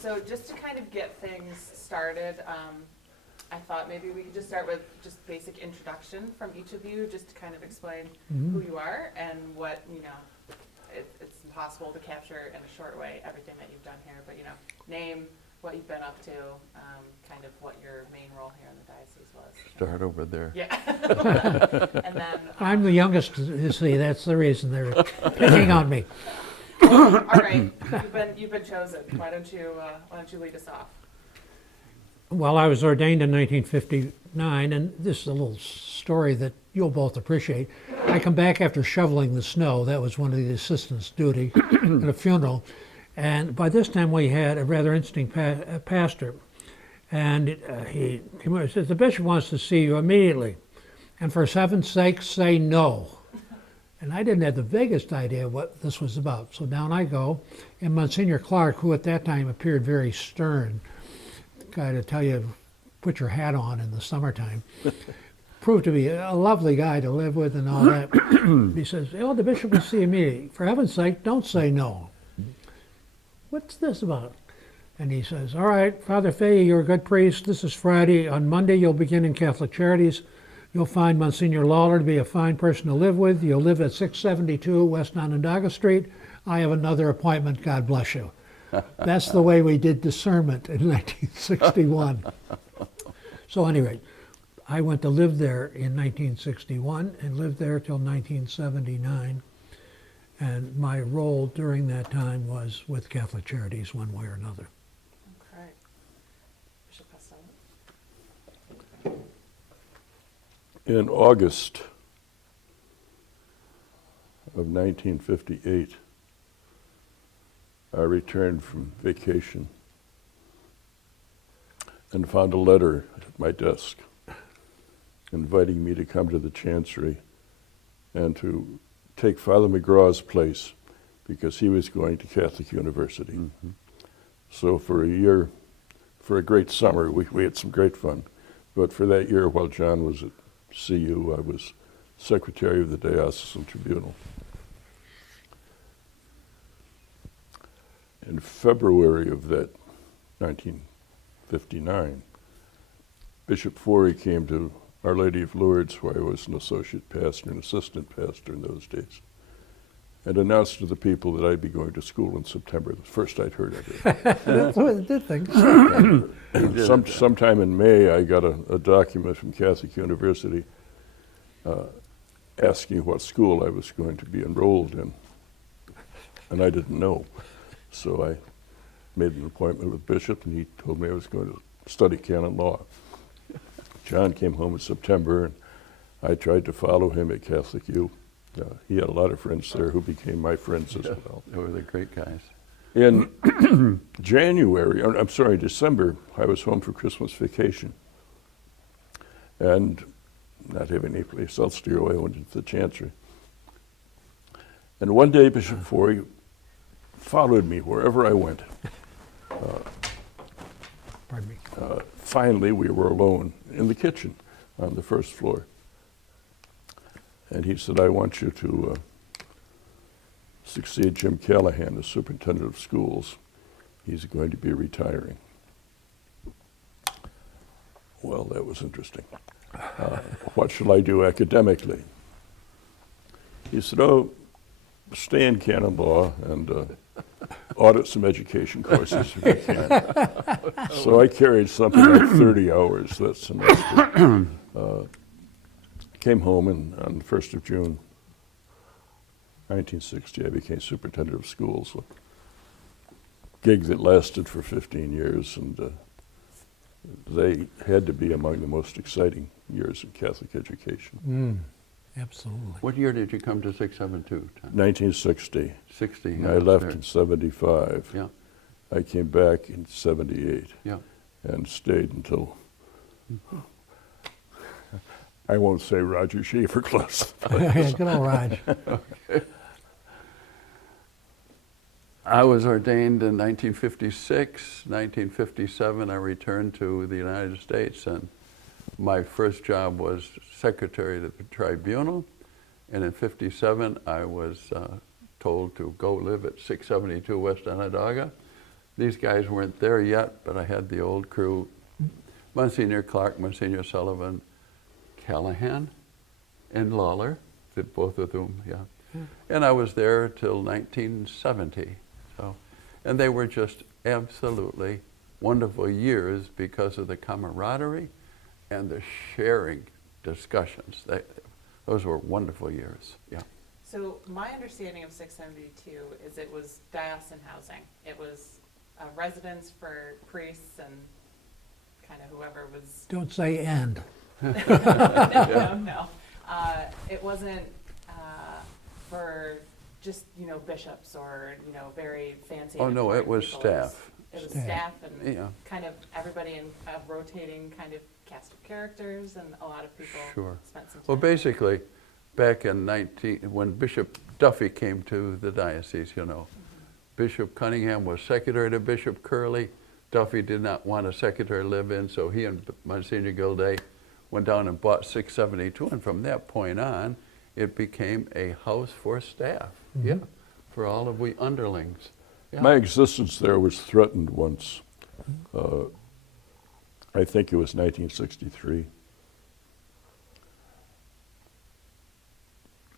So just to kind of get things started, I thought maybe we could just start with just basic introduction from each of you, just to kind of explain who you are and what, it's impossible to capture in a short way everything that you've done here, but, name, what you've been up to, kind of what your main role here in the diocese was. Start over there. Yeah. And then. I'm the youngest, you see, that's the reason they're picking on me. All right, you've been chosen. Why don't you lead us off? Well, I was ordained in 1959, and this is a little story that you'll both appreciate. I come back after shoveling the snow. That was one of the assistants' duty at a funeral. And by this time, we had a rather interesting pastor. And he came over and said, "The bishop wants to see you immediately. And for heaven's sake, say no." And I didn't have the vaguest idea what this was about. So down I go, and Monsignor Clark, who at that time appeared very stern, guy to tell you, put your hat on in the summertime, proved to be a lovely guy to live with and all that. He says, "Oh, the bishop will see you immediately. For heaven's sake, don't say no." What's this about? And he says, "All right, Father Fahey, you're a good priest. This is Friday. On Monday, you'll begin in Catholic Charities. You'll find Monsignor Lawler to be a fine person to live with. You'll live at 672 West Onondaga Street. I have another appointment. God bless you." That's the way we did discernment in 1961. So anyway, I went to live there in 1961 and lived there till 1979. And my role during that time was with Catholic Charities one way or another. Okay. Bishop Costello. In August of 1958, I returned from vacation and found a letter at my desk inviting me to come to the chancery and to take Father McGraw's place because he was going to Catholic University. So for a year, for a great summer, we had some great fun. But for that year, while John was at CU, I was secretary of the Diocesan Tribunal. In February of that 1959, Bishop Forey came to Our Lady of Lourdes, where I was an associate pastor and assistant pastor in those days, and announced to the people that I'd be going to school in September. The first I'd heard of it. That's what it did things. Sometime in May, I got a document from Catholic University asking what school I was going to be enrolled in, and I didn't know. So I made an appointment with Bishop, and he told me I was going to study canon law. John came home in September, and I tried to follow him at Catholic U. He had a lot of friends there who became my friends as well. They were the great guys. In December, I was home for Christmas vacation. And not having any place else to go, I went into the chancery. And one day, Bishop Forey followed me wherever I went. Pardon me. Finally, we were alone in the kitchen on the first floor. And he said, "I want you to succeed Jim Callahan as superintendent of schools. He's going to be retiring." Well, that was interesting. What shall I do academically? He said, "Oh, stay in canon law and audit some education courses if you can." So I carried something like 30 hours that semester. Came home, and on the 1st of June, 1960, I became superintendent of schools, a gig that lasted for 15 years, and they had to be among the most exciting years in Catholic education. Absolutely. What year did you come to 672, Tom? 1960. 60. I left in 75. Yeah. I came back in 78. Yeah. And stayed until, I won't say Roger Schaefer closed. Good old Raj. I was ordained in 1956. 1957, I returned to the United States, and my first job was secretary of the tribunal. And in 57, I was told to go live at 672 West Onondaga. these guys weren't there yet, but I had the old crew, Monsignor Clark, Monsignor Sullivan, Callahan, and Lawler, both of them, yeah. And I was there till 1970. So, and they were just absolutely wonderful years because of the camaraderie and the sharing discussions. Those were wonderful years, yeah. So my understanding of 672 is it was diocesan housing. It was residence for priests and kind of whoever was. Don't say "and." No. It wasn't for just, bishops or, very fancy. Oh, no, it was people. staff. It was Staff. staff and Yeah. kind of everybody in a rotating kind of cast of characters, and a lot of people Sure. spent some time. Well, basically, back in when Bishop Duffy came to the diocese, Bishop Cunningham was secretary to Bishop Curley. Duffy did not want a secretary to live in, so he and Monsignor Gilday went down and bought 672, and from that point on, it became a house for staff, yeah, for all of we underlings. Yeah. My existence there was threatened once. I think it was 1963.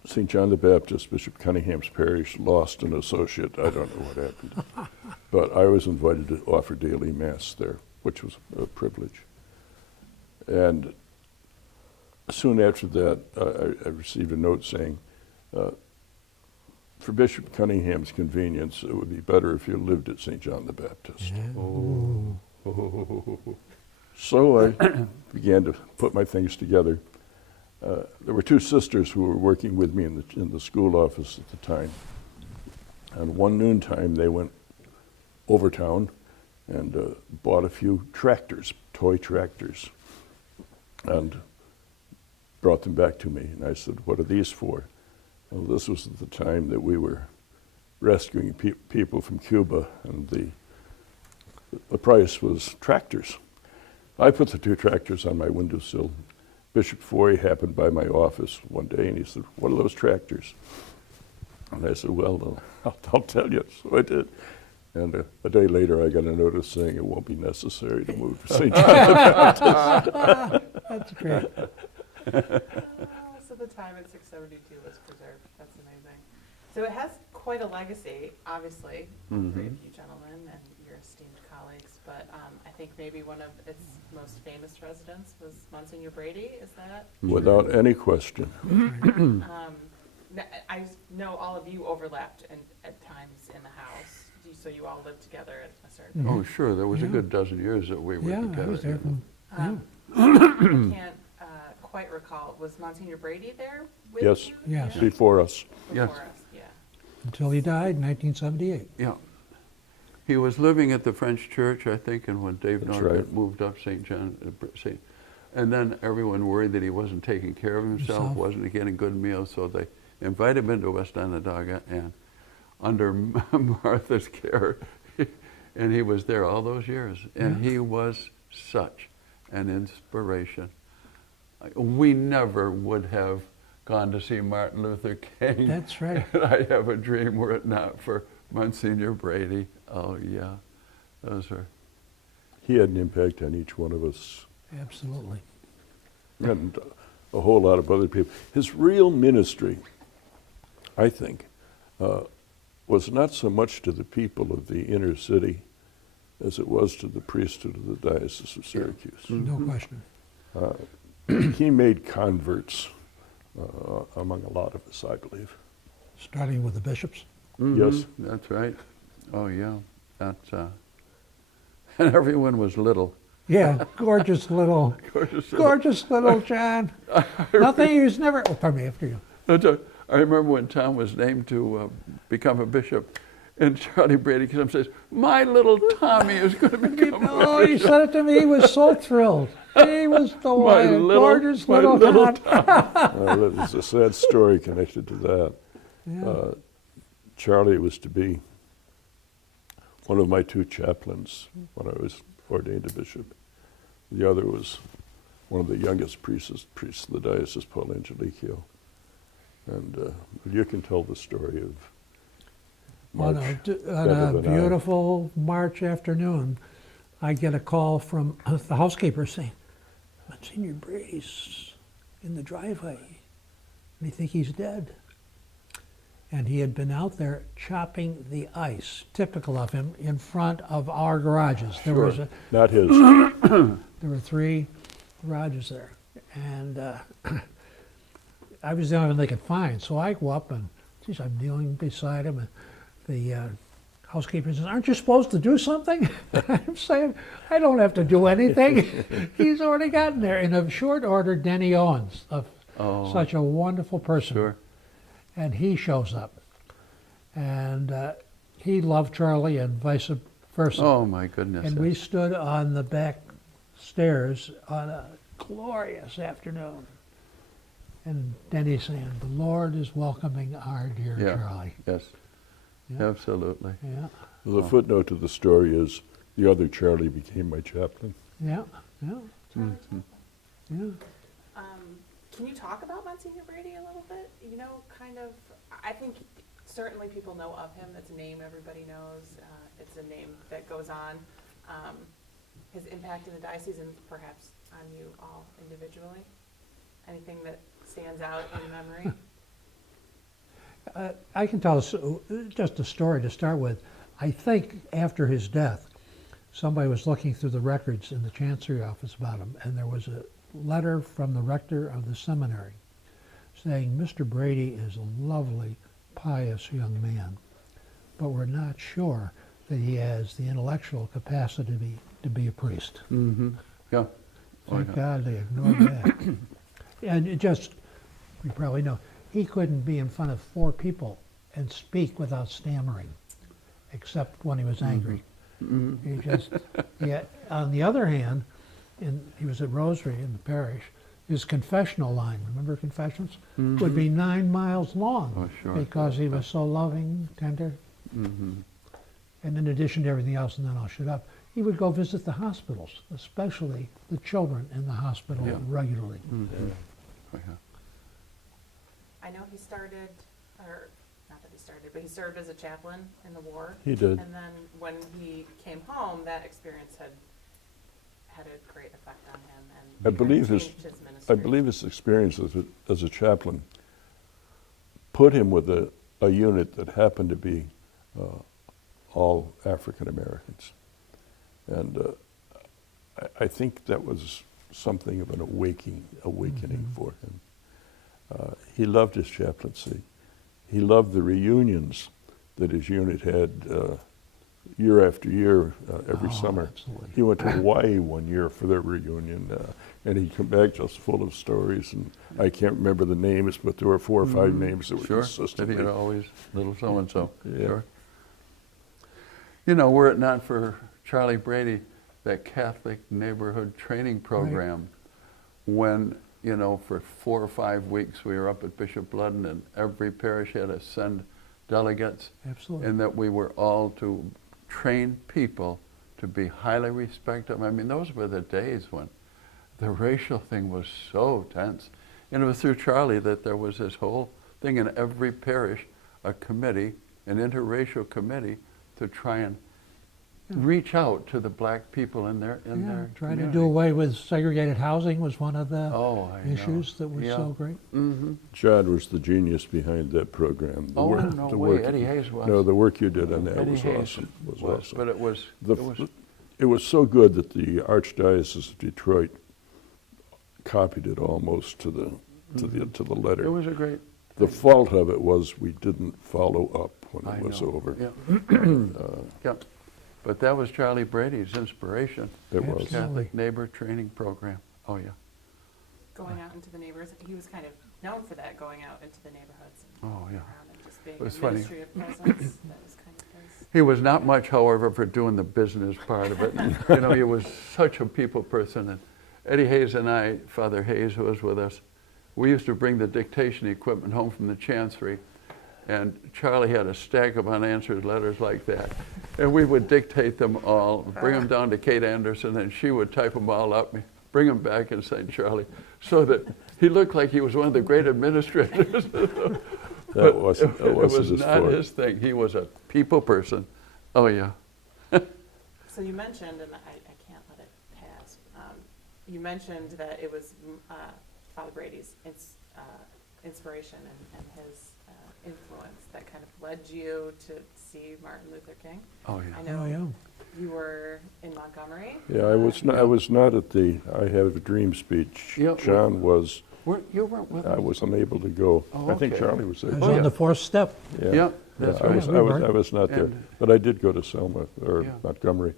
St. John the Baptist, Bishop Cunningham's parish, lost an associate. I don't know what happened. But I was invited to offer daily mass there, which was a privilege. And soon after that, I received a note saying, for Bishop Cunningham's convenience, it would be better if you lived at St. John the Baptist. Yeah. Oh. So I began to put my things together. There were two sisters who were working with me in the school office at the time. And one noontime, they went over town and bought a few tractors, toy tractors, and brought them back to me. And I said, "What are these for?" Well, this was at the time that we were rescuing people from Cuba, and the price was tractors. I put the two tractors on my windowsill. Bishop Foy happened by my office one day, and he said, "What are those tractors?" And I said, "Well, I'll tell you." So I did. And a day later, I got a notice saying it won't be necessary to move to St. John the Baptist. That's great. So the time at 672 was preserved. That's amazing. So it has quite a legacy, obviously, all three of you gentlemen and your esteemed colleagues. But I think maybe one of its most famous residents was Monsignor Brady. Is that? Without any question. I know all of you overlapped at times in the house. So you all lived together at a certain Oh, sure, there was a Yeah. good dozen years that we were Yeah, together. I was there from, I can't quite recall. Was Monsignor Brady there with Yes. you? Yes. Yeah? Before us. Yes. Before us, yeah. until he died in 1978. Yeah. He was living at the French church, I think, and when Dave That's Norton right. moved up St. John, and then everyone worried that he wasn't taking care of himself, wasn't getting good meals, so they invited him into West Onondaga, and under Martha's care, and he was there all those years, and he was such an inspiration. We never would have gone to see Martin Luther King. That's right. And I have a dream were it not for Monsignor Brady. Oh yeah, those are. He had an impact on each one of us, Absolutely. and a whole lot of other people. His real ministry, I think, was not so much to the people of the inner city as it was to the priesthood of the Diocese of Syracuse. No question. He made converts among a lot of us, I believe. Starting with the bishops. Yes. That's right. Oh yeah, that's. And everyone was little. Yeah, gorgeous little, gorgeous little John. Nothing, he was never, oh, pardon me, after you. I remember when Tom was named to become a bishop, and Charlie Brady comes and says, "My little Tommy is going to become a Oh, he said it to me, he was so thrilled. He was delighted, gorgeous my little little John. There's a sad story connected to that. Yeah. Charlie was to be one of my two chaplains when I was ordained a bishop. The other was one of the youngest priests of the diocese, Paul Angelico. And you can tell the story of On March. a better than I. beautiful March afternoon, I get a call from the housekeeper saying, Monsignor Brady's in the driveway. They think he's dead. And he had been out there chopping the ice, typical of him, in front of our garages. There was Sure. Not his. there were 3 garages there. And I was the only one they could find. So I go up and, geez, I'm kneeling beside him. And the housekeeper says, aren't you supposed to do something? I'm saying, I don't have to do anything. He's already gotten there. In a short order, Denny Owens, such a wonderful person. Sure. And he shows up. And he loved Charlie and vice versa. Oh, my goodness. And we stood on the back stairs on a glorious afternoon. And Denny saying, the Lord is welcoming our dear Yeah. Charlie. Yes, Yeah. absolutely. Yeah, Well, the footnote to the story is the other Charlie became my chaplain. yeah, yeah, Charlie Mhm. yeah. Can you talk about Monsignor Brady a little bit? You know, kind of, I think certainly people know of him. It's a name everybody knows. It's a name that goes on. His impact in the diocese and perhaps on you all individually? Anything that stands out in memory? I can tell us just a story to start with. I think after his death, somebody was looking through the records in the Chancery office about him, and there was a letter from the rector of the seminary saying, Mr. Brady is a lovely, pious young man, but we're not sure that he has the intellectual capacity to be a priest. Mm-hmm. Yeah. Oh, Thank yeah. God they ignored that. And it just, you probably know, he couldn't be in front of 4 people and speak without stammering, except when he was angry. Mm-hmm. He just, yeah. On the other hand, he was at Rosary in the parish, his confessional line, remember confessions, would be 9 miles long Oh, sure. because he was so loving, tender. Mm-hmm. And in addition to everything else, and then I'll shut up, he would go visit the hospitals, especially the children in the hospital Yeah. regularly. Mm-hmm. Oh, yeah. I know he started, or not that he started, but he served as a chaplain in the war. He did. And then when he came home, that experience had a great effect on him and I believe his- changed his ministry. I believe his experience as a chaplain put him with a unit that happened to be all African Americans. And I think that was something of an awakening for him. He loved his chaplaincy. He loved the reunions that his unit had year after year, every Oh, summer. absolutely. He went to Hawaii one year for their reunion, and he'd come back just full of stories. And I can't remember the names, but there were 4 or 5 names that were Sure. Maybe consistently. it always little so-and-so. Yeah. Sure. You know, were it not for Charlie Brady, that Catholic neighborhood training program, when, you know, for 4 or 5 weeks we were up at Bishop Ludden and every parish had to send delegates, Absolutely. and that we were all to train people to be highly respected. I mean, those were the days when the racial thing was so tense. And it was through Charlie that there was this whole thing in every parish, a committee, an interracial committee, to try and reach out to the black people in their Try to community. do away with segregated housing was one of the Oh, I know. issues that was Yeah. so great. Mm-hmm. John was the genius behind that program. The Oh, work- no the way. work- Eddie Hayes was. No, the work you did on that Eddie was Hayes awesome. Was was, awesome. but it was, It was so good that the Archdiocese of Detroit copied it almost to the letter. it was a great. The fault of it was we didn't follow up when I it was know. over. Yeah. Yeah. But that was Charlie Brady's inspiration. It was. Absolutely. Catholic Neighbor Training Program. Oh, yeah. Going out into the neighbors, he was kind of known for that, going out into the neighborhoods and Oh, yeah. around and just being It was a funny. ministry of presence. That was kind of his. He was not much, however, for doing the business part of it. You know, he was such a people person. And Eddie Hayes and I, Father Hayes, who was with us, we used to bring the dictation equipment home from the Chancery. And Charlie had a stack of unanswered letters like that. And we would dictate them all, bring them down to Kate Anderson, and she would type them all up, bring them back and send Charlie, so that he looked like he was one of the great administrators. That wasn't it was his not forte. his thing. He was a people person. Oh, yeah. So you mentioned, and I can't let it pass, you mentioned that it was Father Brady's inspiration and his influence that kind of led you to see Martin Luther King. Oh, yeah. I Oh, know yeah. you were in Montgomery. Yeah, I was not at the I Have a Dream speech. Yeah, John was. You weren't with I us? was unable to go. Oh, I think okay. Charlie was there. I was Oh, on yeah. the fourth step. Yeah, that's I was, right. I was not there, And- but I did go to Selma or Yeah. Montgomery.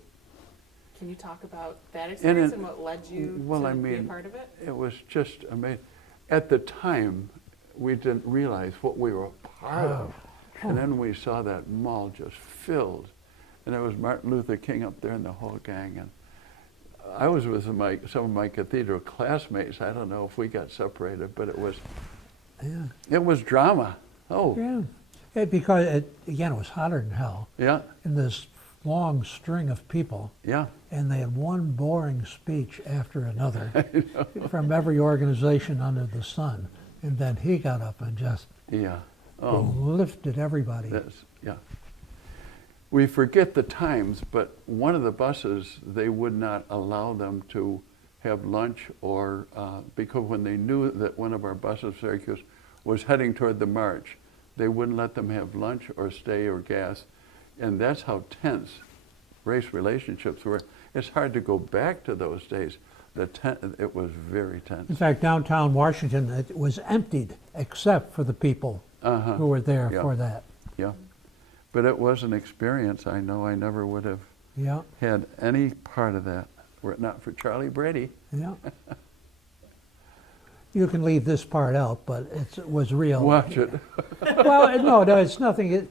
Can you talk about that experience it- and what led you well, I to be a mean, part of it? It was just amazing. At the time, we didn't realize what we were a part of. And then we saw that mall just filled. And there was Martin Luther King up there and the whole gang. And I was with some of my cathedral classmates. I don't know if we got separated, but it was drama. Oh, Yeah. Because, again, it was hotter than hell. yeah, In this long string of people. yeah. And they had one boring speech after another from every organization under the sun. And then he got up and just Yeah. Oh, lifted everybody. yeah. We forget the times, but one of the buses, they would not allow them to have lunch or, because when they knew that one of our buses, Syracuse, was heading toward the march, they wouldn't let them have lunch or stay or gas. And that's how tense race relationships were. It's hard to go back to those days. It was very In tense. fact, downtown Washington, it was emptied except for the people Uh-huh. who were there Yeah. for that. Yeah. But it was an experience. I know I never would have Yeah, had any part of that were it not for Charlie Brady. yeah. You can leave this part out, but it was real. Watch it. Well, no, it's nothing,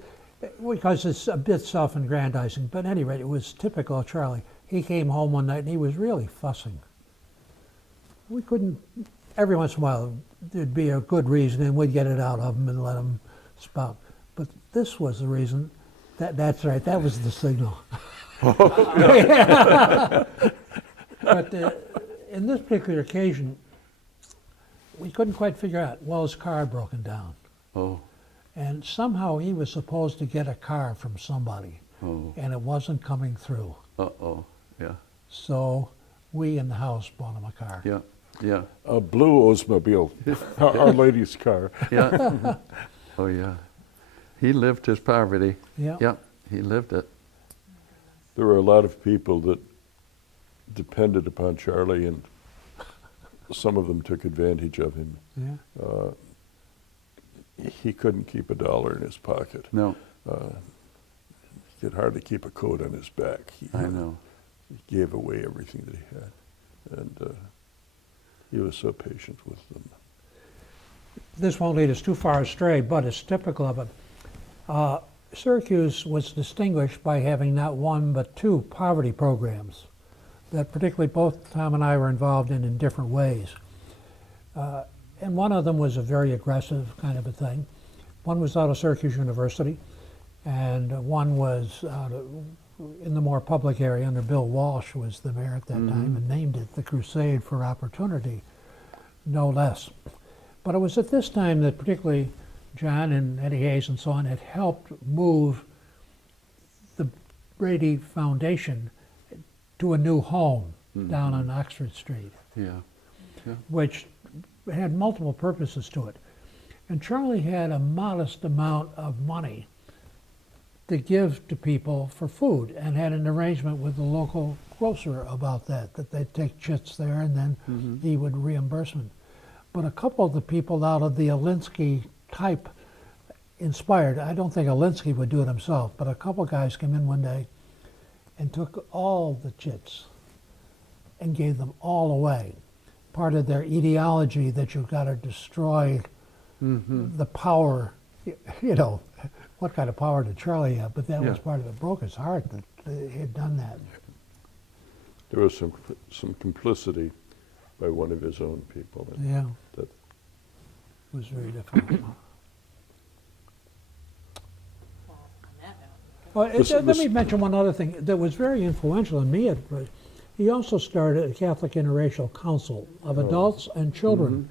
because it's a bit self-aggrandizing. But at any rate, it was typical of Charlie. He came home one night and he was really fussing. We couldn't, every once in a while, there'd be a good reason and we'd get it out of him and let him spout. But this was the reason, that's right, that was the signal. But in this particular occasion, we couldn't quite figure out, well, his car had broken down. Oh, And somehow he was supposed to get a car from somebody, oh, and it wasn't coming through. uh-oh, yeah, So we in the house bought him a car. yeah, yeah, A blue Oldsmobile, Our Lady's car. yeah. Oh, yeah. He lived his poverty. Yeah. Yeah, he lived it. There were a lot of people that depended upon Charlie, and some of them took advantage of him. Yeah. He couldn't keep a dollar in his pocket. No, He could hardly keep a coat on his back. I know. He gave away everything that he had. And he was so patient with them. This won't lead us too far astray, but it's typical of it. Syracuse was distinguished by having not one but two poverty programs that particularly both Tom and I were involved in different ways. And one of them was a very aggressive kind of a thing. One was out of Syracuse University, and one was out in the more public area under Bill Walsh, who was the mayor at that time, and named it the Crusade for Opportunity, no less. But it was at this time that particularly John and Eddie Hayes and so on had helped move the Brady Foundation to a new home down on Oxford Street, Yeah, which had multiple purposes to it. And Charlie had a modest amount of money to give to people for food, and had an arrangement with the local grocer about that they'd take chits there and then he would reimburse them. But a couple of the people out of the Alinsky type inspired, I don't think Alinsky would do it himself, but a couple guys came in one day and took all the chits and gave them all away. Part of their ideology that you've got to destroy the power, you know, what kind of power did Charlie have? But that was Yeah. part of it. Broke his heart that he had done that. There was some complicity by one of his own people. Yeah, That it was very difficult. Well, on that note, Well, let This- me mention one other thing that was very influential in me. He also started a Catholic Interracial Council of Adults and Children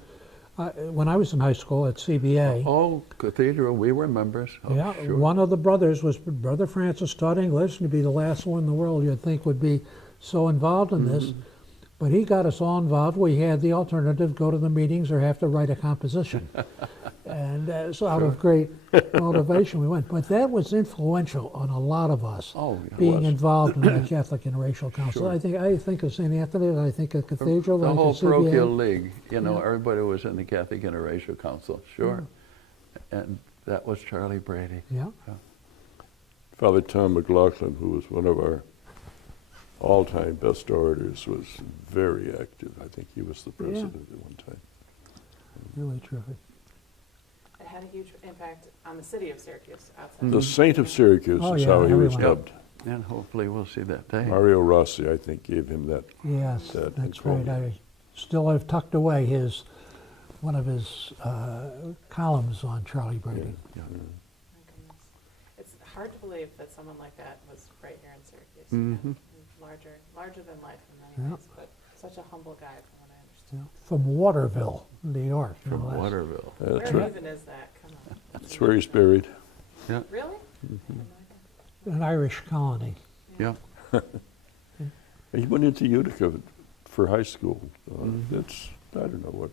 When I was in high school at CBA, Oh, Cathedral, we were members. Oh, yeah, sure. one of the brothers was Brother Francis, taught English, and to be the last one in the world you'd think would be so involved in this. Mm-hmm. But he got us all involved. We had the alternative, go to the meetings or have to write a composition. And so out of great motivation we went. But that was influential on a lot of us, Oh, yeah, it being was. involved in the Catholic Interracial Council. Sure. I think of St. Anthony, I think of Cathedral, The I think whole of CBA. parochial league, you know, Yeah. everybody was in the Catholic Interracial Council, sure. And that was Charlie Brady. Yeah. Father Tom McLaughlin, who was one of our all-time best orators, was very active. I think he was the president at one time. Really terrific. It had a huge impact on the city of Syracuse outside. The Saint of Syracuse Oh, is yeah, how he was everyone. dubbed. And hopefully we'll see that day. Mario Rossi, I think, gave him that. Yes, That that's control. right. I still have tucked away one of his columns on Charlie Brady. Yeah. My goodness. It's hard to believe that someone like that was right here in Syracuse. Mhm. Larger than life in Yeah. many ways, but such a humble guy from what I understand. Yeah. From Waterville, New York. no From less. Waterville. That's Where right. even is that? Come on. That's where he's buried. Yeah, Really? I had no idea. An Irish colony. yeah. He went into Utica for high school. Mhm. That's, I don't know, what,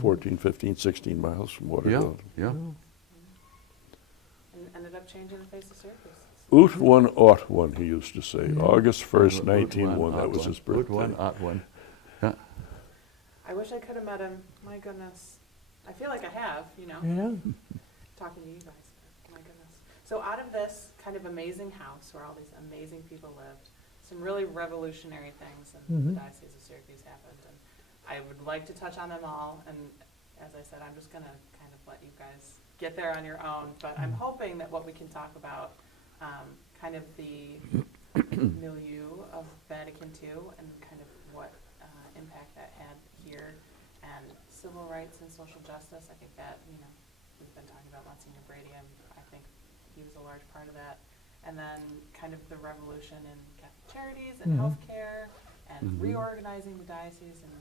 14, 15, 16 miles from Yeah, Waterville. yeah. And ended up changing the face of Syracuse. Oot one, ought one, he used to say. Yeah. August 1st, Oot 1901, that odd was one. his Oot birthday. one, odd one. Yeah. I wish I could have met him. My goodness. I feel like I have, Yeah. talking to you guys. But my goodness. So out of this kind of amazing house where all these amazing people lived, some really revolutionary things in Mhm. the Diocese of Syracuse happened. And I would like to touch on them all. And as I said, I'm just going to kind of let you guys get there on your own. But I'm hoping that what we can talk about, kind of the milieu of Vatican II and kind of what impact that had here, and civil rights and social justice. I think that, we've been talking about Monsignor Brady, and I think he was a large part of that. And then kind of the revolution in Catholic charities and Mhm. healthcare and Mhm. reorganizing the diocese and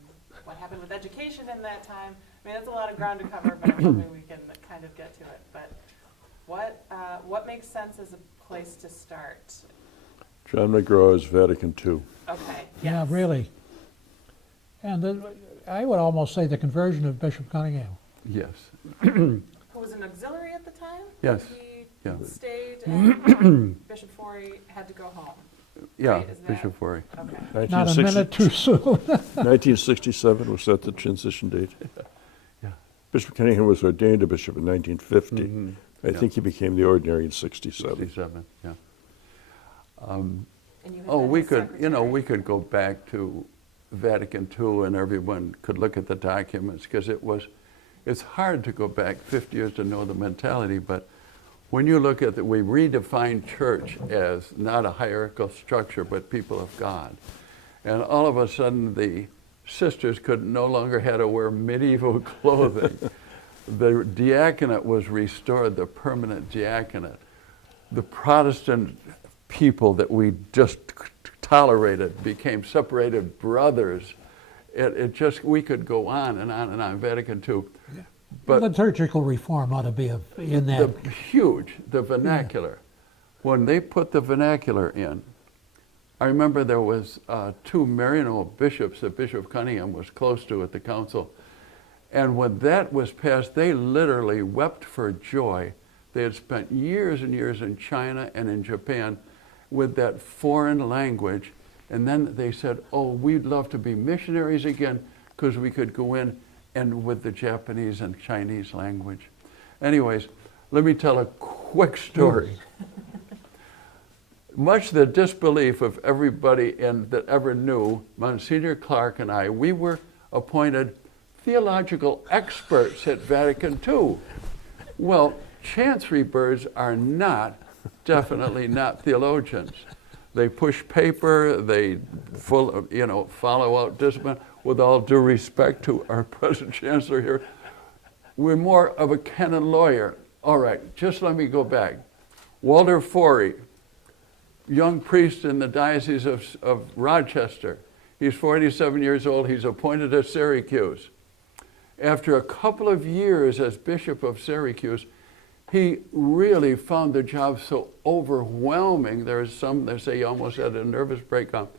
what happened with education in that time. I mean, that's a lot of ground to cover, but I'm hoping we can kind of get to it. But what makes sense as a place to start? John McGraw's Vatican II. Okay, Yeah, yes. really. And I would almost say the conversion of Bishop Cunningham. Yes. Who was an auxiliary at the time? Yes. He Yeah. stayed and Bishop Forey had to go home. Yeah, Right, is that- Bishop Forey. Okay. Not a minute too soon. 1967 was that the transition date? Yeah. Bishop Cunningham was ordained a bishop in 1950. Mhm. I Yeah. think he became the ordinary in 67. 67, yeah. And you had Oh, been we his could, secretary. we could go back to Vatican II and everyone could look at the documents because it's hard to go back 50 years to know the mentality, but when you look at we redefined church as not a hierarchical structure, but people of God. And all of a sudden the sisters could no longer had to wear medieval clothing. The diaconate was restored, the permanent diaconate. The Protestant people that we just tolerated became separated brothers. It just, we could go on and on and on, Vatican II. But Liturgical reform ought to be in that. the vernacular. When they put the vernacular in, I remember there was two Maryknoll bishops that Bishop Cunningham was close to at the council. And when that was passed, they literally wept for joy. They had spent years and years in China and in Japan with that foreign language. And then they said, oh, we'd love to be missionaries again because we could go in and with the Japanese and Chinese language. Anyways, let me tell a quick story. Much to the disbelief of everybody that ever knew, Monsignor Clark and I, we were appointed theological experts at Vatican II. Well, chancery birds are definitely not theologians. They push paper, they follow out discipline. With all due respect to our present chancellor here, we're more of a canon lawyer. All right, just let me go back. Walter Forey, young priest in the Diocese of Rochester. He's 47 years old, he's appointed at Syracuse. after a couple of years as Bishop of Syracuse, he really found the job so overwhelming. There's some that say he almost had a nervous breakdown.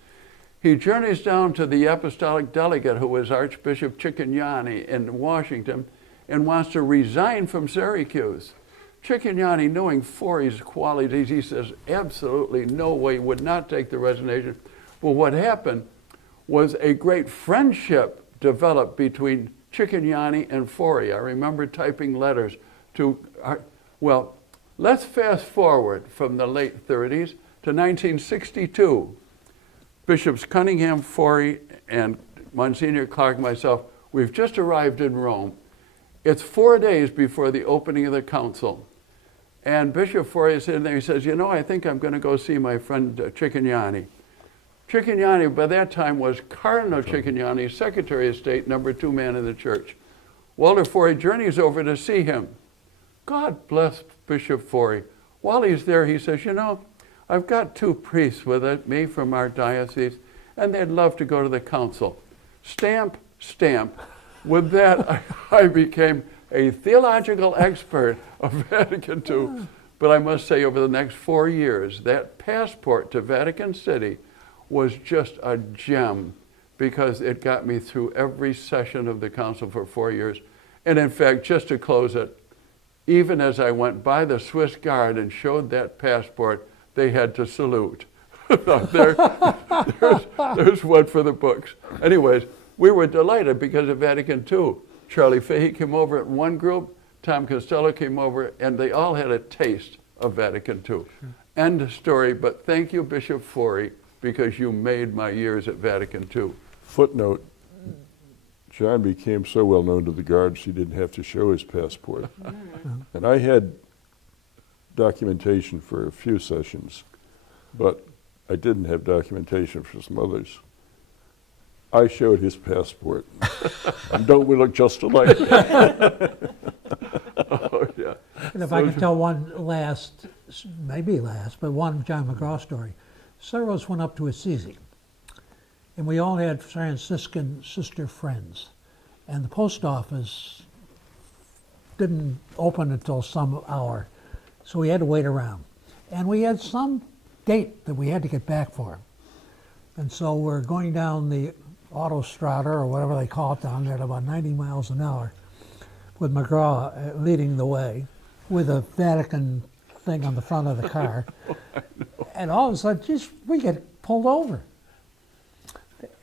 He journeys down to the apostolic delegate, who was Archbishop Cicognani in Washington, and wants to resign from Syracuse. Cicognani, knowing Forey's qualities, he says, absolutely no way, would not take the resignation. Well, what happened was a great friendship developed between Cicognani and Forey. I remember typing letters to, well, let's fast forward from the late 30s to 1962. Bishops Cunningham, Forey, and Monsignor Clark, myself, we've just arrived in Rome. It's 4 days before the opening of the council. And Bishop Forey is in there, he says, you know, I think I'm going to go see my friend Cicognani. Cicognani, by that time, was Cardinal Cicognani, Secretary of State, number 2 man in the church. Walter Forey journeys over to see him. God bless Bishop Forey. While he's there, he says, you know, I've got 2 priests with me from our diocese, and they'd love to go to the council. Stamp, stamp. With that, I became a theological expert of Vatican II. But I must say, over the next 4 years, that passport to Vatican City was just a gem, because it got me through every session of the council for 4 years. And in fact, just to close it, even as I went by the Swiss Guard and showed that passport, they had to salute. there's one for the books. Anyways, we were delighted because of Vatican II. Charlie Fahey came over at one group, Tom Costello came over, and they all had a taste of Vatican II. Sure. End of story, but thank you, Bishop Forey, because you made my years at Vatican II. Footnote, John became so well known to the guards he didn't have to show his passport. And I had documentation for a few sessions, but I didn't have documentation for some others. I showed his passport. And don't we look just alike? Oh, yeah. And if I could tell one last, maybe last, but one John McGraw story. Several of us went up to Assisi, and we all had Franciscan sister friends. And the post office didn't open until some hour, so we had to wait around. And we had some date that we had to get back for. And so we're going down the Autostrada, or whatever they call it down there, at about 90 miles an hour, with McGraw leading the way, with a Vatican thing on the front of the car. And all of a sudden, just we get pulled over.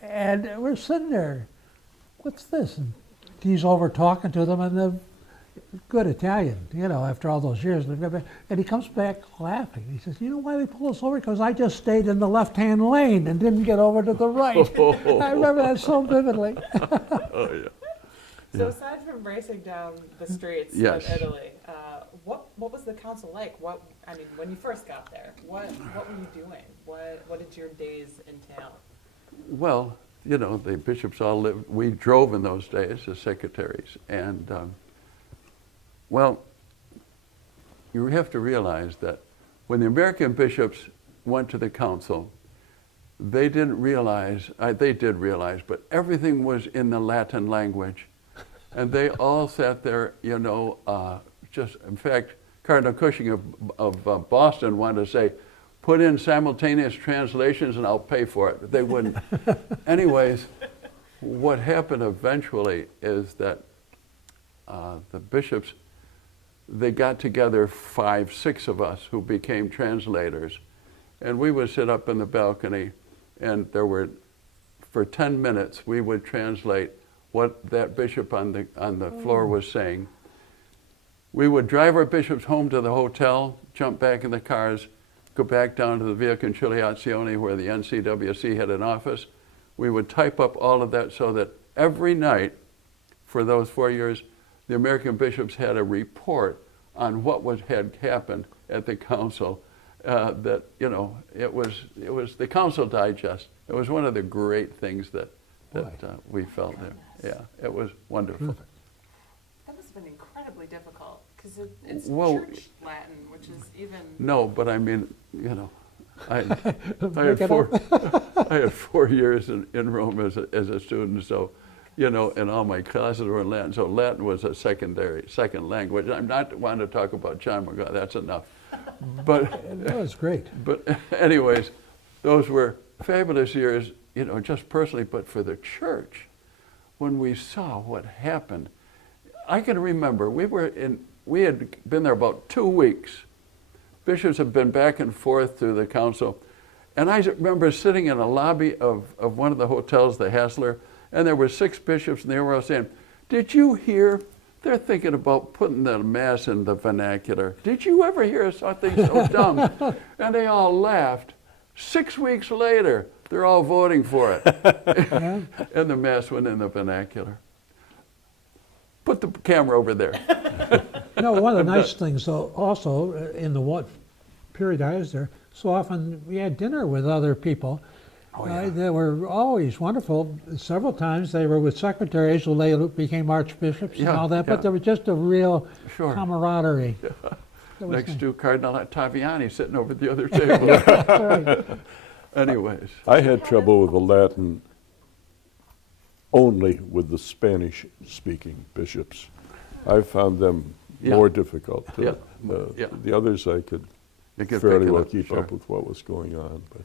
And we're sitting there, what's this? And he's over talking to them, and the good Italian, you know, after all those years. And he comes back laughing. He says, you know why they pulled us over? Because I just stayed in the left-hand lane and didn't get over to the right. I remember that so vividly. Oh, yeah. So aside from racing down the streets Yes. of Italy, what was the council like? When you first got there, what were you doing? What did your days entail? Well, you know, the bishops all lived, we drove in those days as secretaries. And, well, you have to realize that when the American bishops went to the council, they didn't realize, they did realize, but everything was in the Latin language. And they all sat there, you know, in fact, Cardinal Cushing of Boston wanted to say, put in simultaneous translations and I'll pay for it. But they wouldn't. Anyways, what happened eventually is that the bishops, they got together 5, 6 of us who became translators. And we would sit up in the balcony, and for 10 minutes, we would translate what that bishop on the floor was saying. We would drive our bishops home to the hotel, jump back in the cars, go back down to the Via Conciliazione where the NCWC had an office. We would type up all of that so that every night for those 4 years, the American bishops had a report on what had happened at the council. That, you know, it was the council digest. It was one of the great things that we felt there. Yeah, it was wonderful. That must have been incredibly difficult because it's Well, church Latin, which is even. No, but I mean, you know, I had 4 years in Rome as a student, so, you know, and all my classes were in Latin. So Latin was a second language. I'm not wanting to talk about John McGraw, that's enough. But, That was great. but anyways, those were fabulous years, you know, just personally, but for the church, when we saw what happened. I can remember, we had been there about 2 weeks. Bishops had been back and forth to the council. And I remember sitting in a lobby of one of the hotels, the Hassler, and there were 6 bishops, and they were all saying, "Did you hear? They're thinking about putting the Mass in the vernacular. Did you ever hear something so dumb?" And they all laughed. 6 weeks later, they're all voting for it. Yeah. And the Mass went in the vernacular. Put the camera over there. You know, one of the nice things, though, also in the one period I was there, so often we had dinner with other people. Oh, yeah. They were always wonderful. Several times they were with secretaries when they became archbishops and Yeah, all that, yeah. but there was just a real Sure. camaraderie. That was Next nice. to Cardinal Ottaviani sitting over at the other table. Right. Anyways, I had trouble with the Latin only with the Spanish-speaking bishops. I found them Yeah. more difficult. Yeah. Yeah. The others I could you can fairly pick it well up, keep sure. up with what was going on, but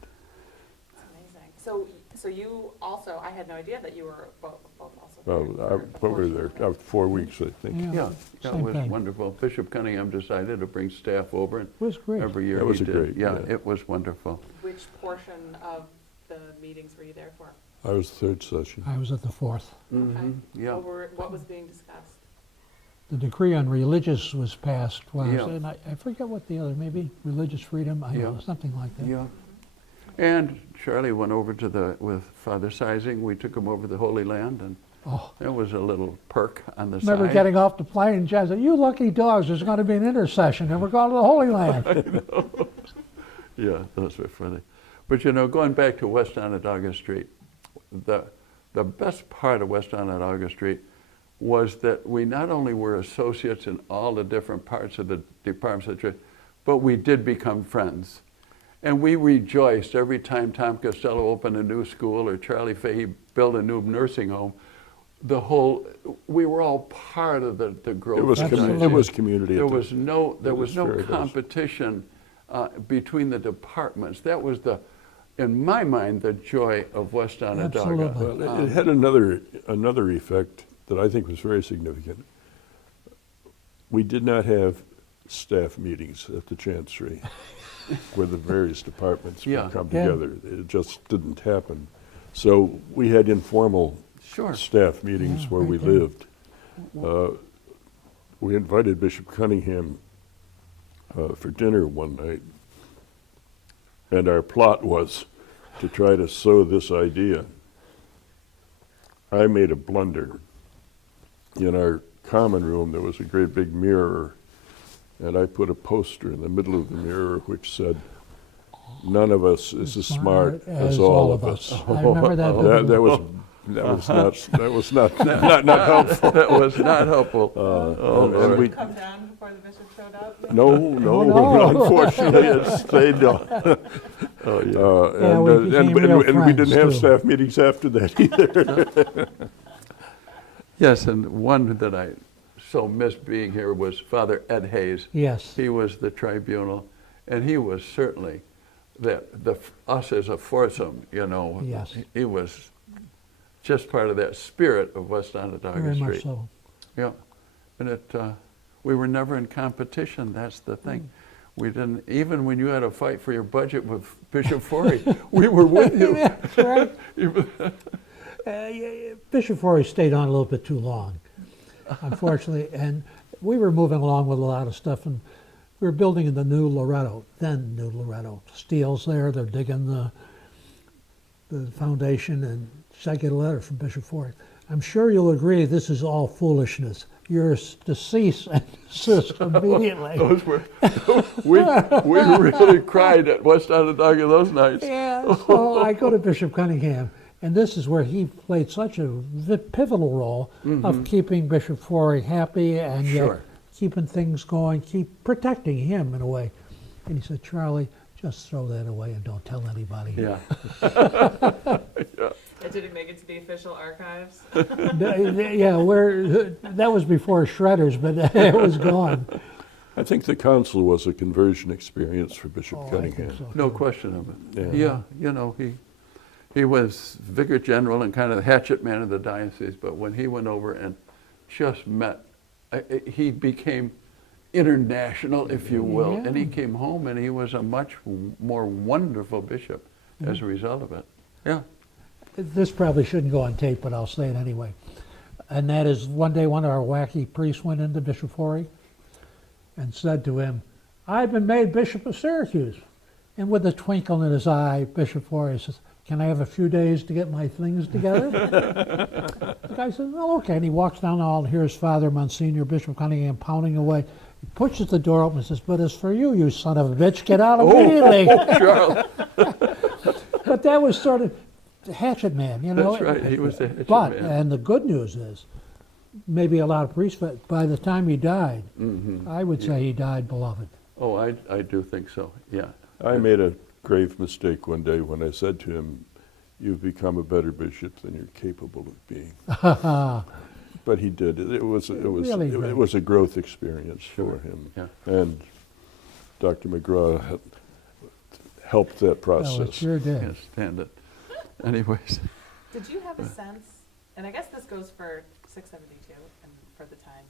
It's amazing. So you also, I had no idea that you were both also. what were there? 4 weeks, I think. Yeah. Yeah, that Same was thing. wonderful. Bishop Cunningham decided to bring staff over, and It was great. every year That was he a did. great, Yeah, yeah. it was wonderful. Which portion of the meetings were you there for? I was third session. I was at the 4th. Mhm, yeah. What was being discussed? The decree on religious was passed, Yeah. and I forget what the other, maybe religious freedom, I don't know, Yeah. something like that. Yeah. And Charlie went over with Father Sizing. We took him over the Holy Land, and Oh, there was a little perk on the remember side. getting off the plane, Jen said, "You lucky dogs, there's going to be an intercession, and we're going to the Holy Land." Yeah, those were funny. But you know, going back to West Onondaga Street, the best part of West Onondaga Street was that we not only were associates in all the different parts of the departments of the church, but we did become friends. And we rejoiced every time Tom Costello opened a new school or Charlie Fahey built a new nursing home. We were all part of the growth. It was, of the Absolutely. it was community. there at the- was no very best. competition between the departments. That was in my mind, the joy of West Onondaga. Absolutely. Well, it had another effect that I think was very significant. We did not have staff meetings at the Chancery where the various departments Yeah. would come Yeah. together. It just didn't happen. So we had informal Sure. staff meetings Yeah, where right we there. lived. We invited Bishop Cunningham for dinner one night, and our plot was to try to sow this idea. I made a blunder. In our common room, there was a great big mirror, and I put a poster in the middle of the mirror which said, "None of us is as smart as all of us." I remember that. That was not helpful. That was not helpful. And we, Come down before the bishop showed up? no, no. unfortunately, it stayed on. Oh, yeah. Yeah, we became real and we didn't have friends, too. staff meetings after that either. Yes, and one that I so missed being here was Father Ed Hayes. Yes. He was the tribunal, and he was certainly us as a foursome, you know. Yes. He was just part of that spirit of West Onondaga Very Street. much so. Yeah, and we were never in competition. That's the thing. We didn't, even when you had a fight for your budget with Bishop Forey, we were with you. That's right. Bishop Forey stayed on a little bit too long, unfortunately, and we were moving along with a lot of stuff, and we were building in the new Loretto, then new Loretto. Steel's there, they're digging the foundation, and so I get a letter from Bishop Forey. "I'm sure you'll agree this is all foolishness. You're to cease and desist immediately." Those were, we really cried at West Onondaga those nights. Yeah, so I go to Bishop Cunningham, and this is where he played such a pivotal role of keeping Bishop Forey happy and yet Sure. keeping things going, keep protecting him in a way. And he said, "Charlie, just throw that away and don't tell anybody. Yeah. It didn't make it to the official archives. Yeah, that was before shredders, but it was gone. I think the council was a conversion experience for Bishop Oh, I Cunningham. think so. No question of it. Yeah. Yeah, you know, he was vicar general and kind of the hatchet man of the diocese, but when he went over and just met, he became international, if you will, Yeah. and he came home and he was a much more wonderful bishop as a result of it. Yeah. This probably shouldn't go on tape, but I'll say it anyway. And that is, one day one of our wacky priests went into Bishop Forey and said to him, "I've been made Bishop of Syracuse." And with a twinkle in his eye, Bishop Forey says, "Can I have a few days to get my things together?" The guy says, "Well, okay." And he walks down the hall and hears Father Monsignor Bishop Cunningham pounding away. He pushes the door open and says, "But as for you, you son of a bitch, get out immediately." Charles. But that was sort of the hatchet man, you know. That's right, he was the hatchet But, man. and the good news is, maybe a lot of priests, but by the time he died, I would say he died beloved. Oh, I do think so, yeah. I made a grave mistake one day when I said to him, "You've become a better bishop than you're capable of being." But he did. Really great. It was a growth experience for him. Yeah. And Dr. McGraw helped that Well, process. it sure did. Can't stand it. Anyways, Did you have a sense, and I guess this goes for 672 and for the time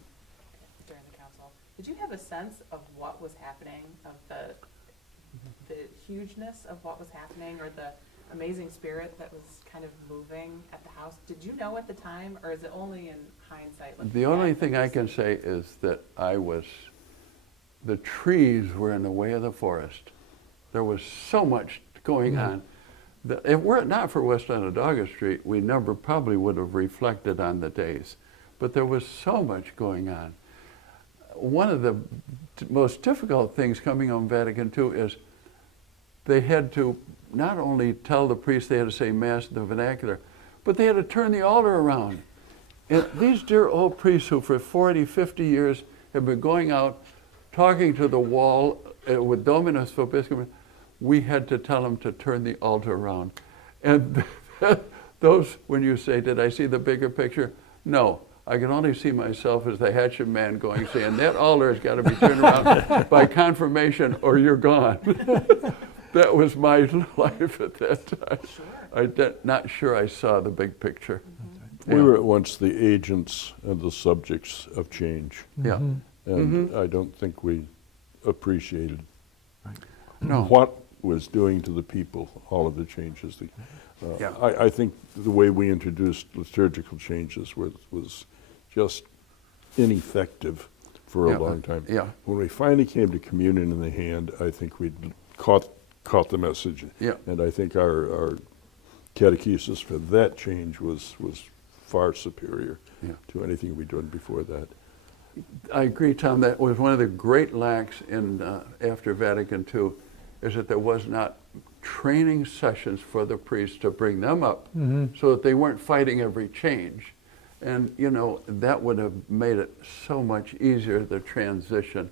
during the council, did you have a sense of what was happening, of the hugeness of what was happening, or the amazing spirit that was kind of moving at the house? Did you know at the time, or is it only in hindsight? looking the only back thing that I you can see? say is that the trees were in the way of the forest. There was so much going on. If were it not for West Onondaga Street, we never probably would have reflected on the days. But there was so much going on. One of the most difficult things coming on Vatican II is they had to not only tell the priests they had to say Mass in the vernacular, but they had to turn the altar around. And these dear old priests who for 40, 50 years have been going out, talking to the wall with Dominus Vobiscum, we had to tell them to turn the altar around. And those, when you say, did I see the bigger picture? No, I can only see myself as the hatchet man going, saying, that altar has got to be turned around by confirmation or you're gone. That was my life at that time. Sure. I'm not sure I saw the big picture. We Yeah. were at once the agents and the subjects of change. Yeah. And I don't think we appreciated No. what was doing to the people, all of the changes. Yeah. I think the way we introduced liturgical changes was just ineffective for Yeah. a long time. Yeah. When we finally came to communion in the hand, I think we caught the message. Yeah. And I think our catechesis for that change was far superior Yeah. to anything we'd done before that. I agree, Tom. That was one of the great lacks in after Vatican II, is that there was not training sessions for the priests to bring them up, so that they weren't fighting every change. And you know, that would have made it so much easier, the transition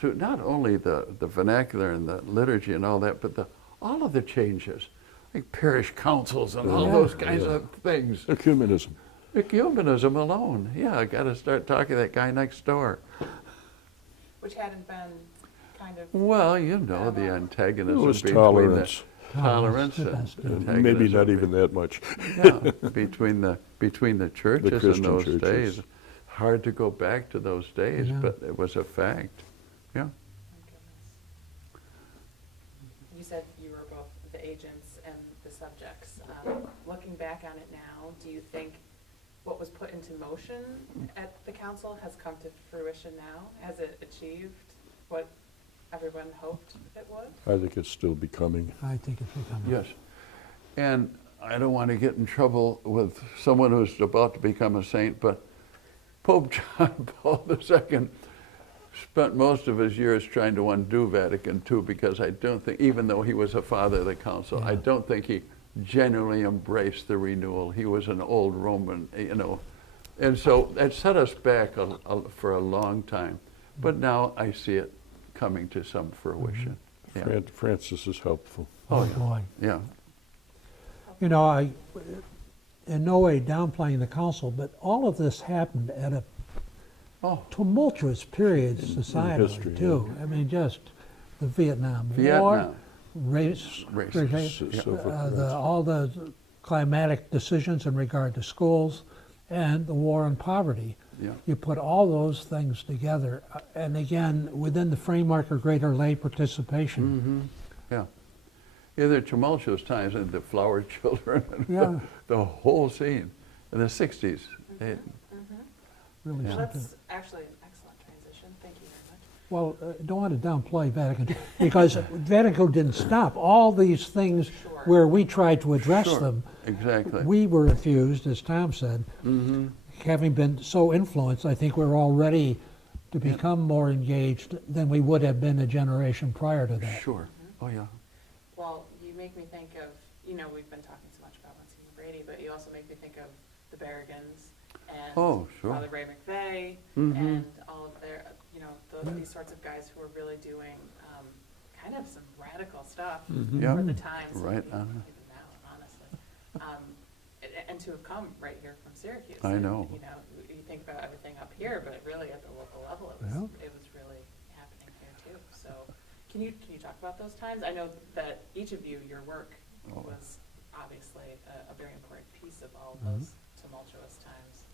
to not only the vernacular and the liturgy and all that, but all of the changes, like parish councils and all Yeah. those kinds of things. Ecumenism. Ecumenism alone, yeah, I got to start talking to that guy next door. Which hadn't been kind of. Well, you know, the antagonism It was between tolerance. tolerance and Tolerance, Maybe not antagonism even that much. yeah, between the churches in Christian those churches. days. Hard to go back to those days, Yeah. but it was a fact. Yeah. My goodness. You said you were both the agents and the subjects. Looking back on it now, do you think what was put into motion at the council has come to fruition now? Has it achieved what everyone hoped it would? I think it's still becoming. I think it's becoming. Yes. And I don't want to get in trouble with someone who's about to become a saint, but Pope John Paul II spent most of his years trying to undo Vatican II, because I don't think, even though he was a father of the council, I don't think he genuinely embraced the renewal. He was an old Roman, you know. And so it set us back for a long time. But now I see it coming to some fruition. Yeah. Francis is helpful. Oh, yeah. boy. Yeah. You know, I, in no way downplaying the council, but all of this happened at a Oh, tumultuous period history, societally, too. I mean, just the Vietnam War, Vietnam. race, Civil all the climatic decisions in regard to schools, and the war on poverty. Yeah. You put all those things together, and again, within the framework of greater lay participation. Mm-hmm. Yeah. Yeah, there are tumultuous times in the Flower Children, and Yeah. the whole scene in the 60s. They- Really Yeah. something. That's actually an excellent transition. Thank you very much. Well, don't want to downplay Vatican, because Vatican didn't stop. All these things Sure. where we tried to address Sure, them, exactly. we were refused, as Tom said. Mm-hmm. Having been so influenced, I think we're all ready to Yeah. become more engaged than we would have been a generation prior to that. Sure. Oh, yeah. Well, you make me think of, you know, we've been talking so much about Monsignor Brady, but you also make me think of the Barragans and Oh, sure. Father Ray McVeigh Mhm. and all of their, you know, these sorts of guys who are really doing kind of some radical stuff Yeah. for the times. Right Even, on. even now, honestly. And to have come right here from Syracuse. I And, know. you know, you think about everything up here, but really at the local level, Yeah. it was really happening here too. So can you talk about those times? I know that each of you, your work Oh. was obviously a very important piece of all of Mhm. those tumultuous times.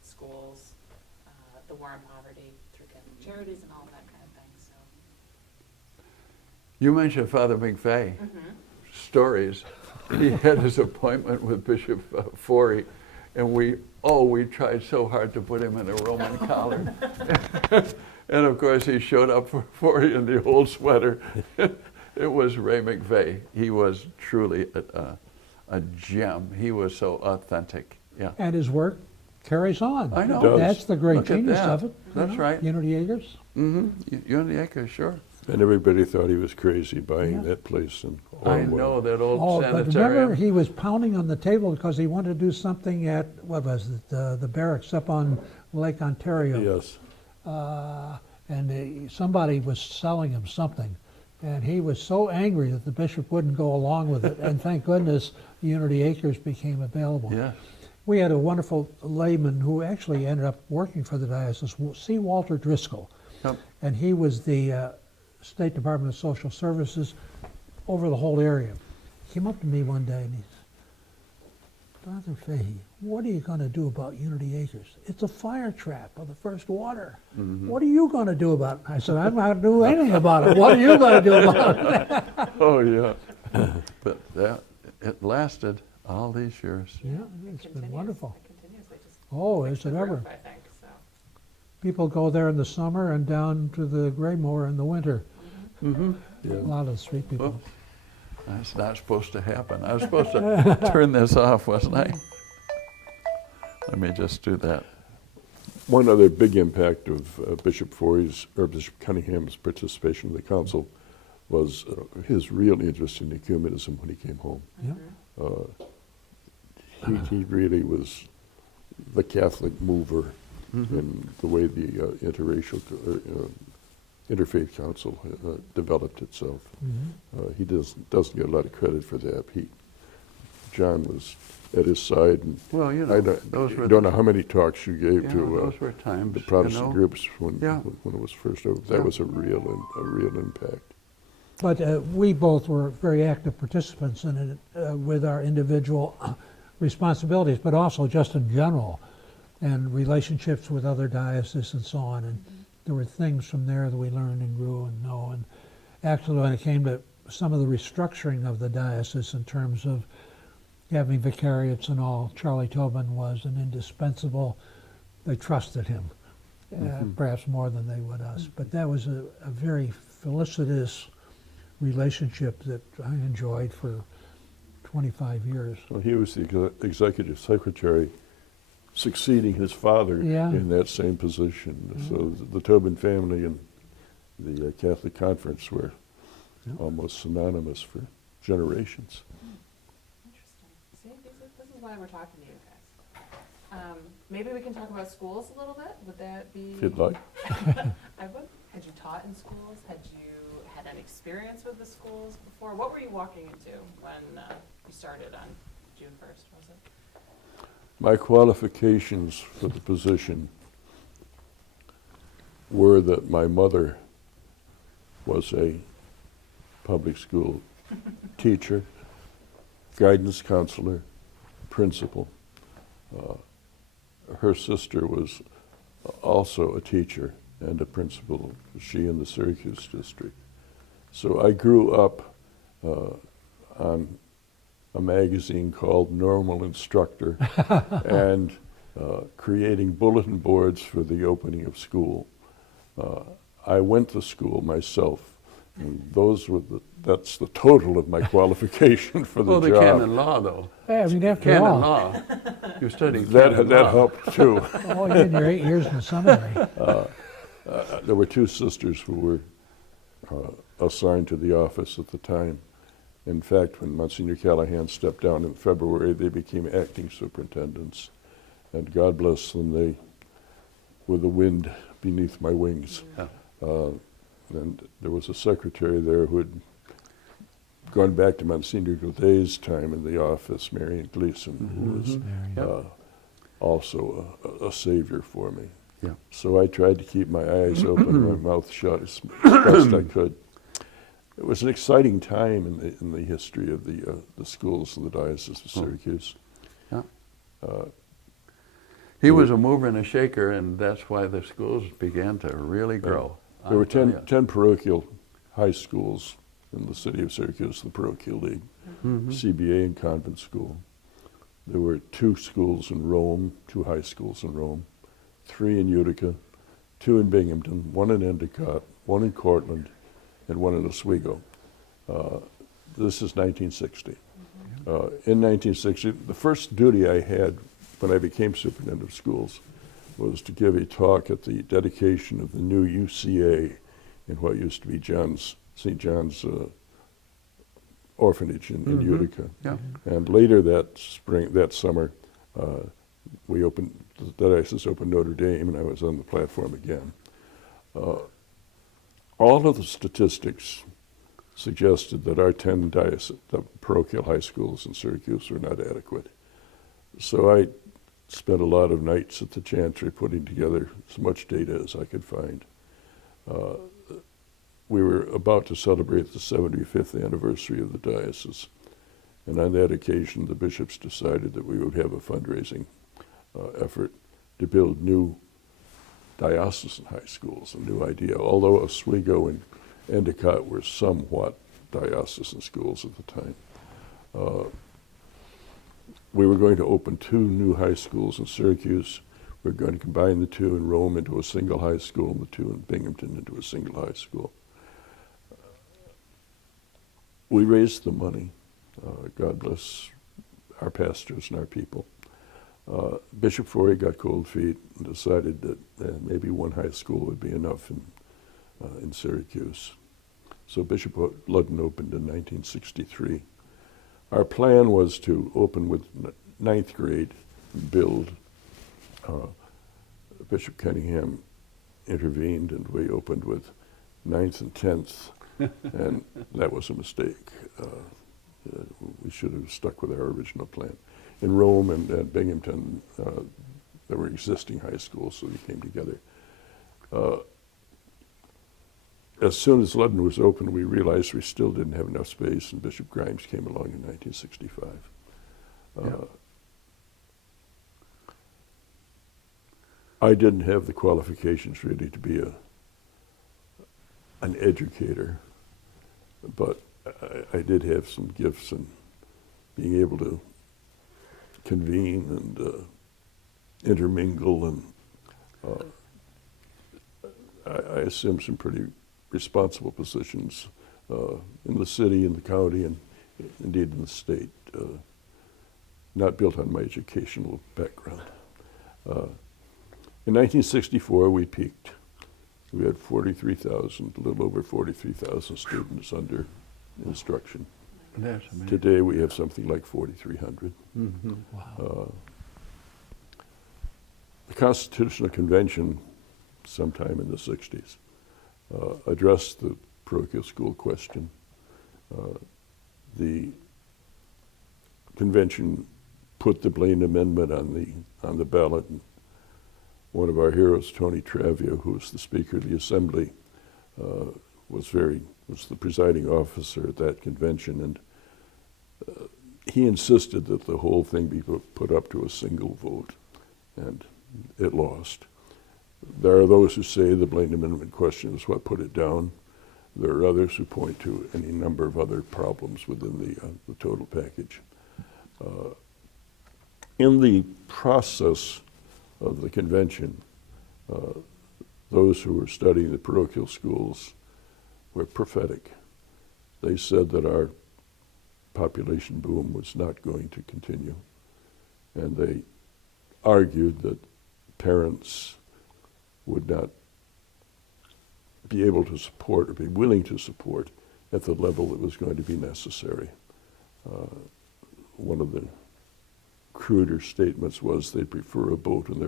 Schools, the war on poverty through Catholic Charities and all that kind of thing, so. You mentioned Father McVeigh. Stories. He had his appointment with Bishop Forey, and we tried so hard to put him in a Roman collar. And of course, he showed up for Forey in the old sweater. It was Ray McVeigh. He was truly a gem. He was so authentic. Yeah. And his work carries on. I know. It does. That's the great Look at genius that. of it. That's right. Unity Acres. Mm-hmm. You and the Acres, sure. And everybody thought he was crazy buying Yeah. that place in I Orwell. know that Oh, old but remember, sanitarium. he was pounding on the table because he wanted to do something at, what was it, the barracks up on Lake Ontario. Yes. And somebody was selling him something. And he was so angry that the bishop wouldn't go along with it. And thank goodness Unity Acres became available. Yeah. We had a wonderful layman who actually ended up working for the diocese, C. Walter Driscoll. Yep. And he was the State Department of Social Services over the whole area. He came up to me one day and he said, Father Fahey, what are you going to do about Unity Acres? It's a fire trap of the first water. Mm-hmm. What are you going to do about it? I said, I'm not going to do anything about it. What are you going to do about it? Oh, yeah. But it lasted all these years. Yeah, it's been wonderful. It continues, they just. Oh, fix is the it ever? roof, I think, so. People go there in the summer and down to the Graymoor in the winter. Mm-hmm. A lot of the street people. Oops. That's not supposed to happen. I was supposed to turn this off, wasn't I? Let me just do that. One other big impact of Bishop Forey's, or Bishop Cunningham's participation in the council was his real interest in ecumenism when he came home. Yeah. He really was the Catholic mover Mm-hmm. in the way the interfaith council developed itself. Mhm. He doesn't get a lot of credit for that. John was at his side, and Well, you I know, those were don't know how many talks you gave yeah, to those were times. the Protestant you know. groups when Yeah. when it was first opened. That Yeah. was a real impact. But we both were very active participants in it with our individual responsibilities, but also just in general, and relationships with other dioceses and so on. And there were things from there that we learned and grew and know. And actually, when it came to some of the restructuring of the diocese in terms of having vicariates and all, Charlie Tobin was an indispensable. They trusted him, perhaps more than they would us. But that was a very felicitous relationship that I enjoyed for 25 years. Well, he was the executive secretary, succeeding his father Yeah. in that same position. So the Tobin family and the Catholic Conference were Yeah. almost synonymous for generations. Interesting. See, this is why we're talking to you guys. Maybe we can talk about schools a little bit. Would that be? If you'd like. I would. Had you taught in schools? Had you had any experience with the schools before? What were you walking into when you started on June 1st, was it? My qualifications for the position were that my mother was a public school teacher, guidance counselor, principal. Her sister was also a teacher and a principal, she in the Syracuse district. So I grew up on a magazine called Normal Instructor and creating bulletin boards for the opening of school. I went to school myself, and that's the total of my qualification for the Well, the job. canon law, though. Yeah, I mean, after Canon all, law. You studied That canon law. helped too. oh, you had your 8 years in the seminary. There were two sisters who were assigned to the office at the time. In fact, when Monsignor Callahan stepped down in February, they became acting superintendents. And God bless them, they were the wind beneath my wings. Yeah. And there was a secretary there who had gone back to Monsignor Godet's time in the office, Marion Gleason, who was Yep. also a savior for me. Yeah. So I tried to keep my eyes open and my mouth shut as best I could. It was an exciting time in the history of the schools in the Diocese of Syracuse. Yeah. He was a mover and a shaker, and that's why the schools began to really grow. There were I'll tell 10 parochial high schools in the city of Syracuse, the Parochial League, Mhm. CBA and convent school. There were 2 schools in Rome, 2 high schools in Rome, 3 in Utica, 2 in Binghamton, 1 in Endicott, 1 in Cortland, and 1 in Oswego. This is 1960. In 1960, the first duty I had when I became superintendent of schools was to give a talk at the dedication of the new UCA in what used to be St. John's orphanage in Utica. Yeah. And later that summer, the diocese opened Notre Dame, and I was on the platform again. All of the statistics suggested that our 10 parochial high schools in Syracuse were not adequate. So I spent a lot of nights at the Chantry putting together as much data as I could find. We were about to celebrate the 75th anniversary of the diocese, and on that occasion the bishops decided that we would have a fundraising effort to build new diocesan high schools, a new idea, although Oswego and Endicott were somewhat diocesan schools at the time. We were going to open 2 new high schools in Syracuse. We were going to combine the 2 in Rome into a single high school and the 2 in Binghamton into a single high school. We raised the money. God bless our pastors and our people. Bishop Forey got cold feet and decided that maybe 1 high school would be enough in Syracuse. So Bishop Ludden opened in 1963. Our plan was to open with 9th grade and build. Bishop Cunningham intervened, and we opened with 9th and 10th, and that was a mistake. We should have stuck with our original plan. In Rome and Binghamton, there were existing high schools, so they came together. As soon as Ludden was open, we realized we still didn't have enough space, and Bishop Grimes came along in 1965. I didn't have the qualifications really to be an educator, but I did have some gifts in being able to convene and intermingle, and I assumed some pretty responsible positions in the city, in the county, and indeed in the state, not built on my educational background. In 1964, we peaked. We had 43,000, a little over 43,000 students under instruction. That's amazing. Today, we have something like 4,300. Mhm. Wow. The Constitutional Convention, sometime in the 60s, addressed the parochial school question. The convention put the Blaine Amendment on the ballot. And one of our heroes, Tony Travia, who was the Speaker of the Assembly, was the presiding officer at that convention, and he insisted that the whole thing be put up to a single vote, and it lost. There are those who say the Blaine Amendment question is what put it down. There are others who point to any number of other problems within the total package. In the process of the convention, those who were studying the parochial schools were prophetic. They said that our population boom was not going to continue, and they argued that parents would not be able to support or be willing to support at the level that was going to be necessary. One of the cruder statements was they prefer a boat in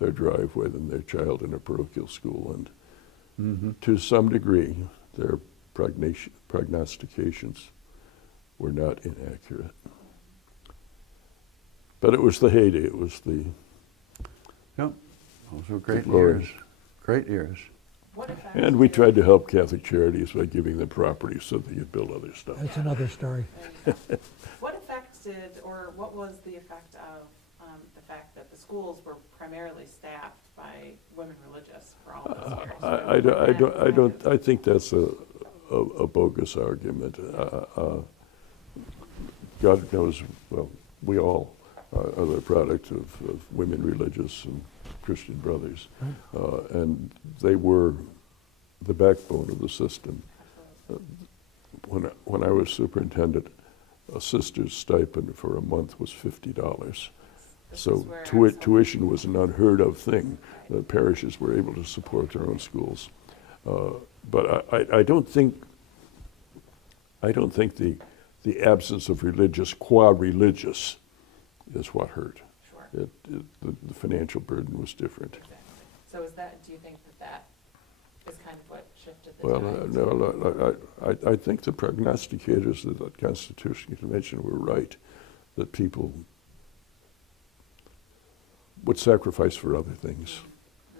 their driveway than their child in a parochial school, and to some degree their prognostications were not inaccurate. But it was the heyday. It was the Yep, those were great glory. years. Great years. What effect And we did- tried to help Catholic Charities by giving them property so they could build other stuff. That's another story. What effect did, or what was the effect of the fact that the schools were primarily staffed by women religious for all those years? I think that's a bogus argument. God knows, well, we all are the product of women religious and Christian brothers. And they were the backbone of the system. When I was superintendent, a sister's stipend for a month was $50. So tuition was an unheard of thing. The parishes were able to support their own schools. But I don't think the absence of religious, qua religious, is what hurt. Sure. The financial burden was different. Exactly. So do you think that is kind of what shifted the Well, tides? I think the prognosticators of that Constitutional Convention were right, that people would sacrifice for other things.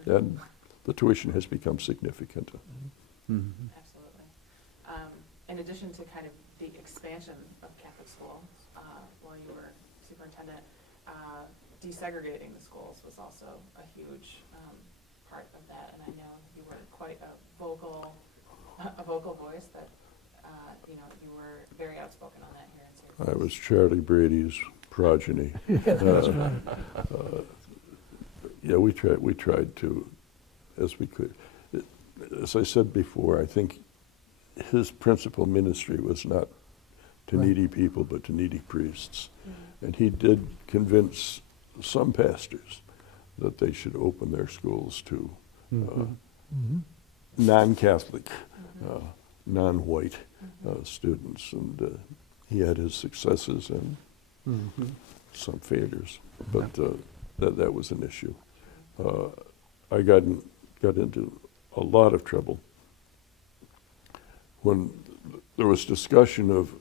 And the tuition has become significant. Absolutely. In addition to kind of the expansion of Catholic schools while you were superintendent, desegregating the schools was also a huge part of that, and I know you were quite a vocal voice that you were very outspoken on that here in Syracuse. I was Charlie Brady's progeny. Yeah, we tried to, as we could. As I said before, I think his principal ministry was not to Right. needy people, but to needy priests. And he did convince some pastors that they should open their schools to non-Catholic, non-white students. And he had his successes and some failures, but that was an issue. I got into a lot of trouble when there was discussion of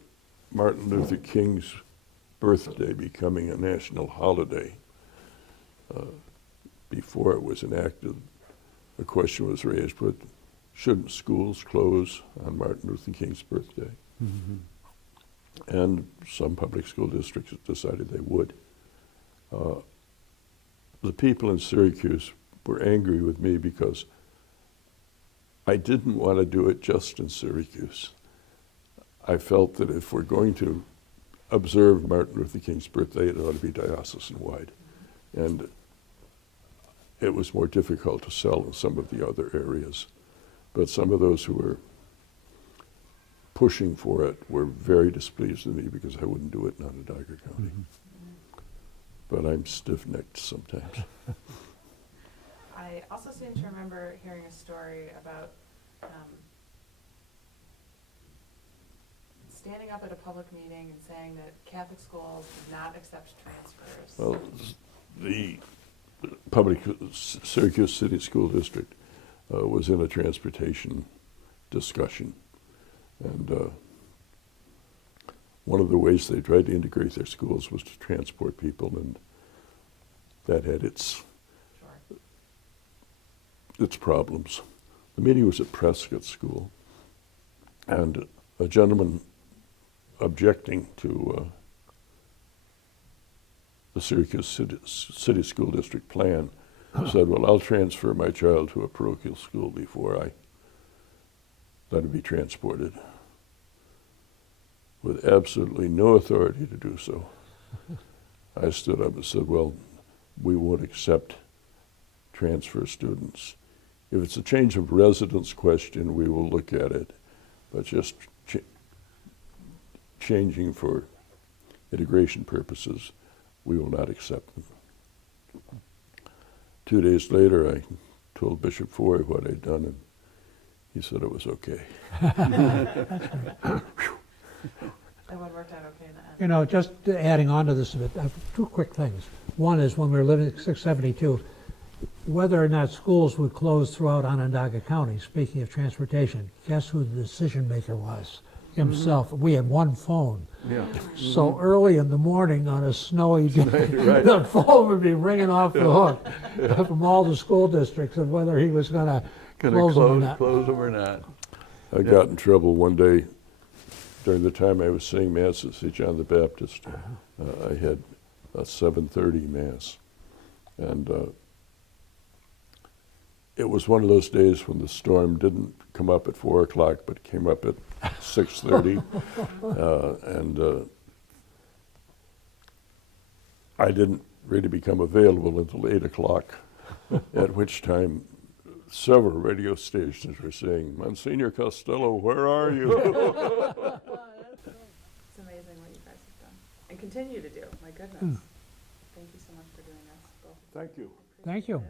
Martin Luther King's birthday becoming a national holiday. Before it was enacted, the question was raised, but shouldn't schools close on Martin Luther King's birthday? And some public school districts decided they would. The people in Syracuse were angry with me because I didn't want to do it just in Syracuse. I felt that if we're going to observe Martin Luther King's birthday, it ought to be diocesan-wide. And it was more difficult to sell in some of the other areas. But some of those who were pushing for it were very displeased with me because I wouldn't do it in Onondaga County. But I'm stiff-necked sometimes. I also seem to remember hearing a story about standing up at a public meeting and saying that Catholic schools did not accept transfers. Well, the public Syracuse City School District was in a transportation discussion. And one of the ways they tried to integrate their schools was to transport people, and that had its problems. The meeting was at Prescott School, and a gentleman objecting to the Syracuse City School District plan said, well, I'll transfer my child to a parochial school before I let him be transported, with absolutely no authority to do so. I stood up and said, well, we won't accept transfer students. If it's a change of residence question, we will look at it, but just changing for integration purposes, we will not accept them. 2 days later, I told Bishop Foy what I'd done, and he said it was okay. That one worked out okay in the end. You know, just adding on to this a bit, two quick things. One is when we were living at 672, whether or not schools would close throughout Onondaga County, speaking of transportation, guess who the decision maker was? Himself. We had one phone. Yeah. So early in the morning on a snowy day, Right. the phone would be ringing off the hook from all the school districts of whether he was going to close them or not. Close them or not. I got in trouble one day during the time I was saying Mass at St. John the Baptist. I had a 7:30 Mass. And it was one of those days when the storm didn't come up at 4 o'clock, but came up at 6:30. I didn't really become available until 8 o'clock, at which time several radio stations were saying, Monsignor Costello, where are you? It's amazing what you guys have done and continue to do. My goodness. Thank you so much for doing this. Both. Thank you. Thank you.